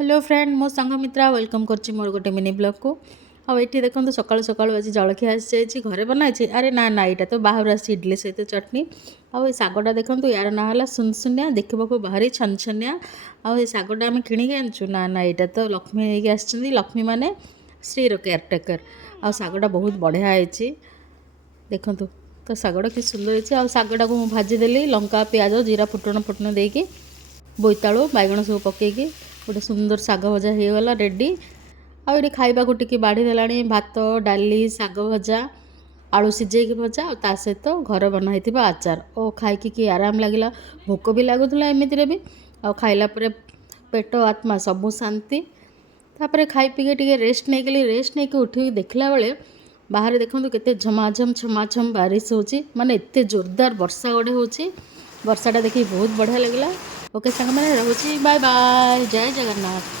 Hello friend मो सांग मित्रा welcome करछि मोर गोटे मिनी ब्लॉग को। आ ये देखो सकाळु सकाळु आज जलखिया आसी घरे बनाई। अरे ना ना यहाँ तो बाहर आसी इडली सहित चटनी। आ शागटा देखो यार ना है सुनसुनिया देखा भारी छनछनिया। आ शागटा आम किणिक आनचु ना ना यहाँ तो लक्ष्मी लेके आसी लक्ष्मी माने श्रीर केयरटेकर। आ शागटा बहुत बढ़िया है देखु तो शागटा कि सुंदर है। आ शागटा को भाजीदेली लंका प्याज जीरा फुटण फुटण देकी बोईतालु बैगण सब पकईकी गोटे सुंदर शाग भजा हो गला रेडी। आउ खाइबा को टिके बाढ़ी देलानी भात डाली शाग भजा आलू सिझेकी भजा और ता सहित घर बनाई आचार और खाइकी कि आराम लगिला। भोक भी लगुला एमती भी आ खाइला पेट आत्मा सबू शांति। तापर खाई पीके टिके रेस्ट नहीं उठी देखला बेले बाहर देखो केते झमाझम छमाछम बारिश होची माने एते जोरदार वर्षा गोटे होची। वर्षाटा देखी बहुत बढ़िया लगिला। ओके सांग मैंने रहुची बाय बाय जय जगन्नाथ।